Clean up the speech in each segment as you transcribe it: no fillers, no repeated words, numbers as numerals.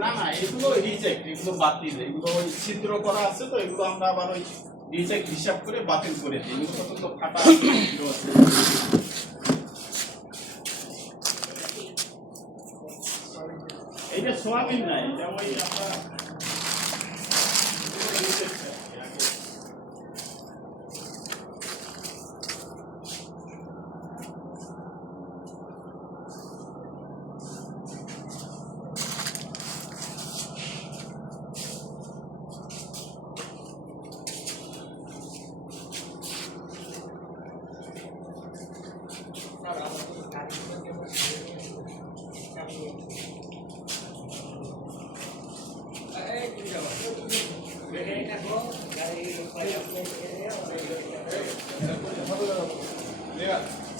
না না, এগুলো রিজেক্ট, এগুলো বাতিল, এগুলো ওই ছিদ্র করা আছে তো, এগুলো আমরা আবার ওই রিজেক্ট হিসাব করে বাতিল করে দিই। এগুলো পর্যন্ত ফাটা এইটা সোয়াবিন নাই, এটা ওই আমরা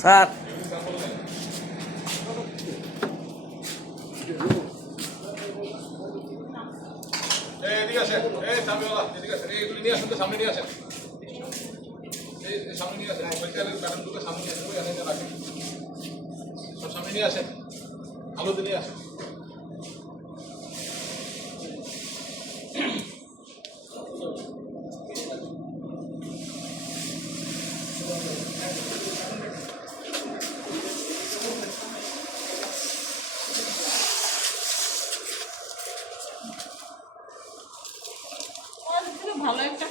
স্যার এদিকে আসেন, এই সামনেওয়ালা এদিকে আসেন, এইগুলি নিয়ে আসেন তো, সামনে নিয়ে আসেন, এই সামনে নিয়ে আসেন, ওইখানের প্যাটার্নগুলো সামনে নিয়ে আসেন, ওই এনে রাখেন, সব সামনে নিয়ে আসেন, আলোতে নিয়ে আসেন। ভালো একটা